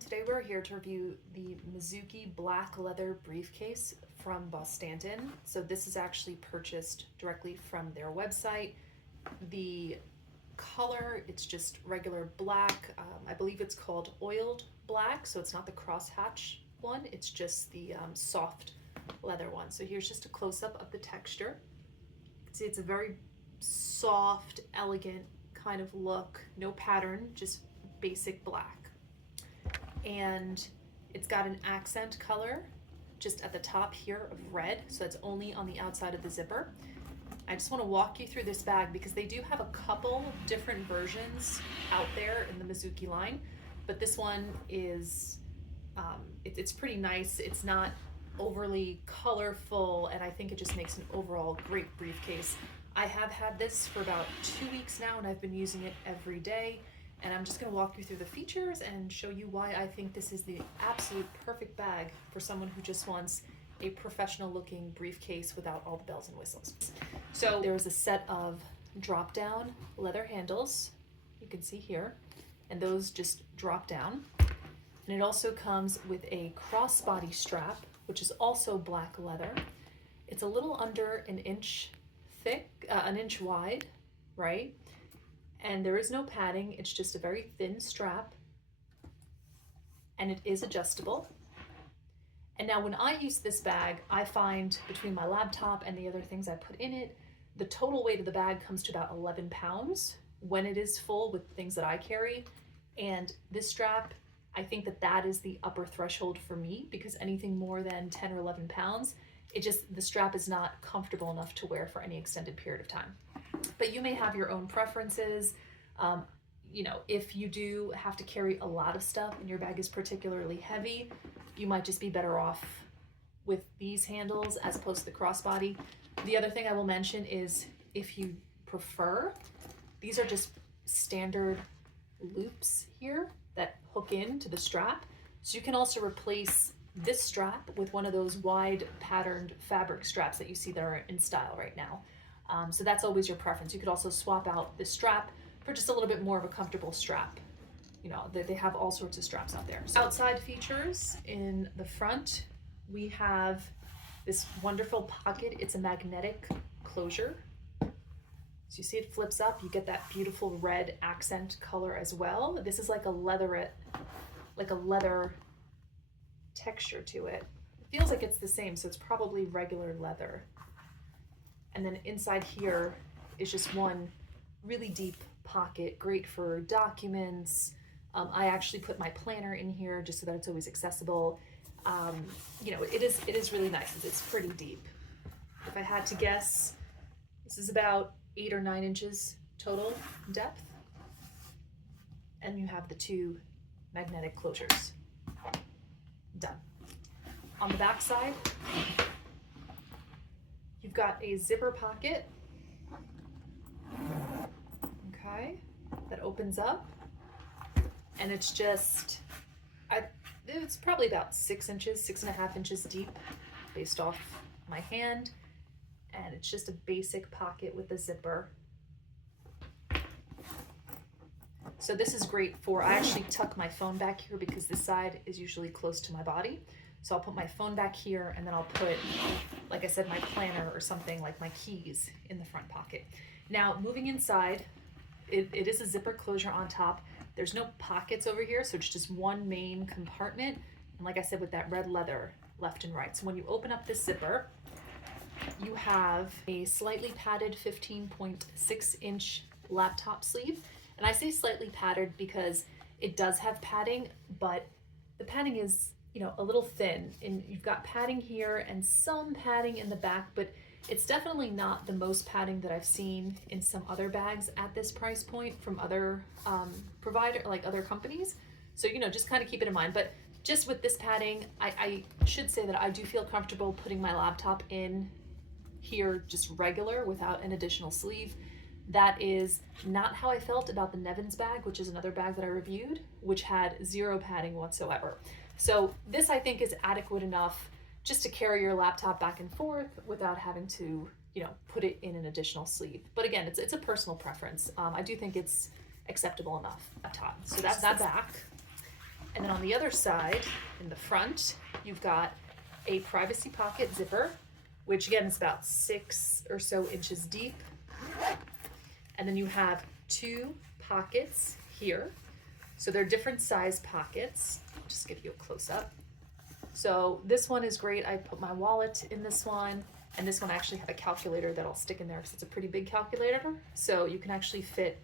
Today we're here to review the Mizuki black leather briefcase from Bostanten. So this is actually purchased directly from their website. The color, it's just regular black. I believe it's called oiled black, so it's not the crosshatch one, it's just the soft leather one. So here's just a close-up of the texture. You can see it's a very soft, elegant kind of look, no pattern, just basic black. And it's got an accent color just at the top here of red, so it's only on the outside of the zipper. I just want to walk you through this bag because they do have a couple different versions out there in the Mizuki line, but this one is it's pretty nice. It's not overly colorful, and I think it just makes an overall great briefcase. I have had this for about 2 weeks now, and I've been using it every day. And I'm just going to walk you through the features and show you why I think this is the absolute perfect bag for someone who just wants a professional looking briefcase without all the bells and whistles. So there's a set of drop down leather handles, you can see here, and those just drop down. And it also comes with a crossbody strap, which is also black leather. It's a little under an inch thick, an inch wide, right? And there is no padding, it's just a very thin strap, and it is adjustable. And now when I use this bag, I find between my laptop and the other things I put in it, the total weight of the bag comes to about 11 pounds when it is full with things that I carry. And this strap, I think that is the upper threshold for me, because anything more than 10 or 11 pounds, the strap is not comfortable enough to wear for any extended period of time. But you may have your own preferences. You know, if you do have to carry a lot of stuff and your bag is particularly heavy, you might just be better off with these handles as opposed to the crossbody. The other thing I will mention is, if you prefer, these are just standard loops here that hook into the strap. So you can also replace this strap with one of those wide patterned fabric straps that you see that are in style right now. So that's always your preference. You could also swap out the strap for just a little bit more of a comfortable strap. You know, they have all sorts of straps out there. So outside features, in the front, we have this wonderful pocket. It's a magnetic closure. So you see it flips up, you get that beautiful red accent color as well. This is like a leather texture to it. It feels like it's the same, so it's probably regular leather. And then inside here is just one really deep pocket, great for documents. I actually put my planner in here just so that it's always accessible. You know, it is really nice. It's pretty deep. If I had to guess, this is about 8 or 9 inches total depth. And you have the 2 magnetic closures. Done. On the back side, you've got a zipper pocket, okay, that opens up, and it's just, it's probably about 6 inches, 6.5 inches deep based off my hand, and it's just a basic pocket with a zipper. So this is great for, I actually tuck my phone back here because this side is usually close to my body. So I'll put my phone back here, and then I'll put, like I said, my planner or something like my keys in the front pocket. Now, moving inside, it is a zipper closure on top. There's no pockets over here, so it's just one main compartment. And like I said, with that red leather left and right. So when you open up this zipper, you have a slightly padded 15.6 inch laptop sleeve. And I say slightly padded because it does have padding, but the padding is, you know, a little thin, and you've got padding here and some padding in the back, but it's definitely not the most padding that I've seen in some other bags at this price point from other other companies. So, you know, just kind of keep it in mind. But just with this padding, I should say that I do feel comfortable putting my laptop in here just regular without an additional sleeve. That is not how I felt about the Nevins bag, which is another bag that I reviewed, which had zero padding whatsoever. So this I think is adequate enough just to carry your laptop back and forth without having to, you know, put it in an additional sleeve. But again, it's a personal preference. I do think it's acceptable enough laptop. So that's the back. And then on the other side, in the front, you've got a privacy pocket zipper, which again is about 6 or so inches deep. And then you have 2 pockets here. So they're different size pockets. I'll just give you a close up. So this one is great. I put my wallet in this one, and this one I actually have a calculator that I'll stick in there because it's a pretty big calculator. So you can actually fit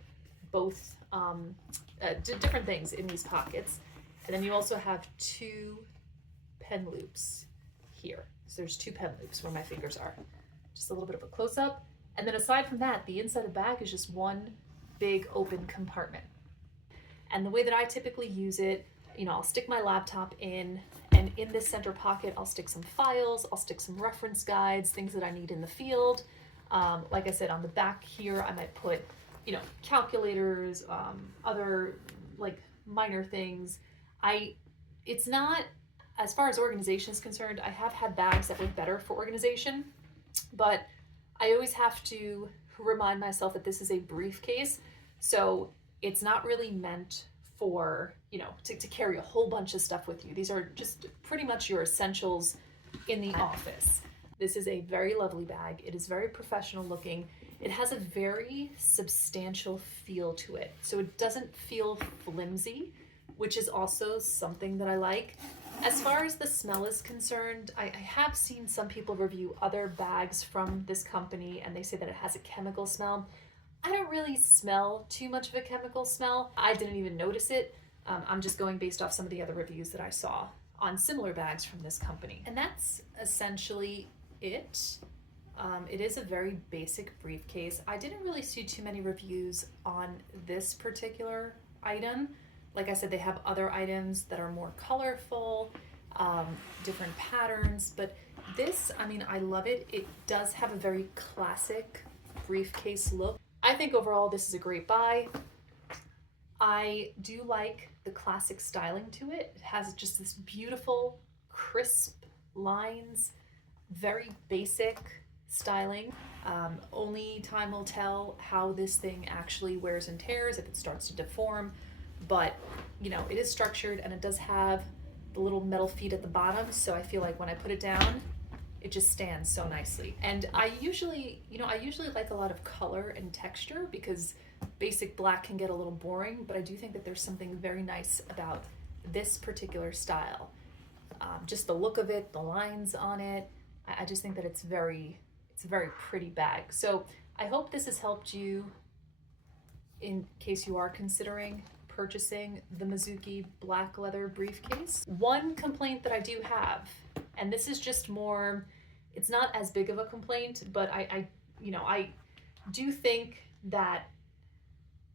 both different things in these pockets. And then you also have 2 pen loops here. So there's 2 pen loops where my fingers are. Just a little bit of a close up. And then aside from that, the inside of the bag is just one big open compartment. And the way that I typically use it, you know, I'll stick my laptop in, and in this center pocket, I'll stick some files, I'll stick some reference guides, things that I need in the field. Like I said, on the back here, I might put, you know, calculators, other like minor things. It's not, as far as organization is concerned, I have had bags that were better for organization, but I always have to remind myself that this is a briefcase. So it's not really meant for, you know, to carry a whole bunch of stuff with you. These are just pretty much your essentials in the office. This is a very lovely bag. It is very professional looking. It has a very substantial feel to it. So it doesn't feel flimsy, which is also something that I like. As far as the smell is concerned, I have seen some people review other bags from this company and they say that it has a chemical smell. I don't really smell too much of a chemical smell. I didn't even notice it. I'm just going based off some of the other reviews that I saw on similar bags from this company. And that's essentially it. It is a very basic briefcase. I didn't really see too many reviews on this particular item. Like I said, they have other items that are more colorful, different patterns, but this, I mean, I love it. It does have a very classic briefcase look. I think overall this is a great buy. I do like the classic styling to it. It has just this beautiful, crisp lines, very basic styling. Only time will tell how this thing actually wears and tears, if it starts to deform, but you know, it is structured and it does have the little metal feet at the bottom, so I feel like when I put it down, it just stands so nicely. And I usually like a lot of color and texture because basic black can get a little boring, but I do think that there's something very nice about this particular style. Just the look of it, the lines on it, I just think that it's a very pretty bag. So I hope this has helped you in case you are considering purchasing the Mizuki black leather briefcase. One complaint that I do have, and this is just more, it's not as big of a complaint, but I do think that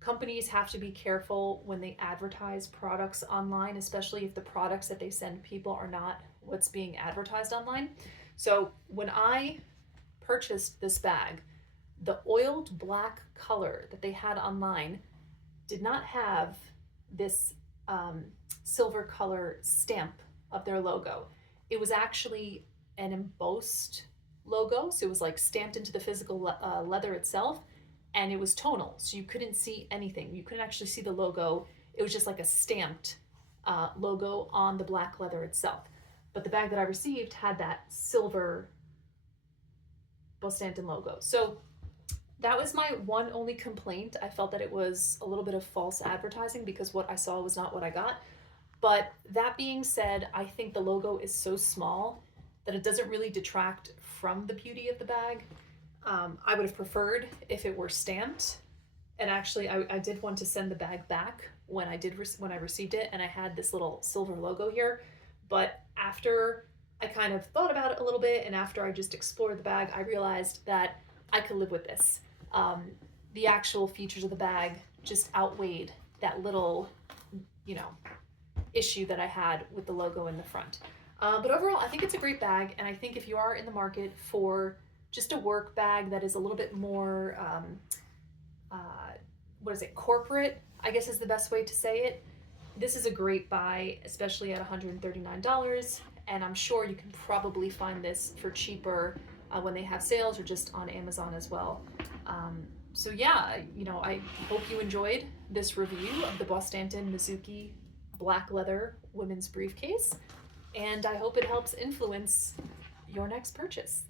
companies have to be careful when they advertise products online, especially if the products that they send people are not what's being advertised online. So when I purchased this bag, the oiled black color that they had online did not have this silver color stamp of their logo. It was actually an embossed logo, so it was like stamped into the physical leather itself, and it was tonal, so you couldn't see anything. You couldn't actually see the logo. It was just like a stamped logo on the black leather itself. But the bag that I received had that silver Bostanten logo. So that was my one only complaint. I felt that it was a little bit of false advertising because what I saw was not what I got. But that being said, I think the logo is so small that it doesn't really detract from the beauty of the bag. I would have preferred if it were stamped. And actually, I did want to send the bag back when I received it, and I had this little silver logo here. But after I kind of thought about it a little bit, and after I just explored the bag, I realized that I could live with this. The actual features of the bag just outweighed that little, issue that I had with the logo in the front. But overall, I think it's a great bag, and I think if you are in the market for just a work bag that is a little bit more, corporate, I guess is the best way to say it, This is a great buy, especially at $139, and I'm sure you can probably find this for cheaper when they have sales or just on Amazon as well. So yeah, I hope you enjoyed this review of the Bostanten Mizuki black leather women's briefcase, and I hope it helps influence your next purchase.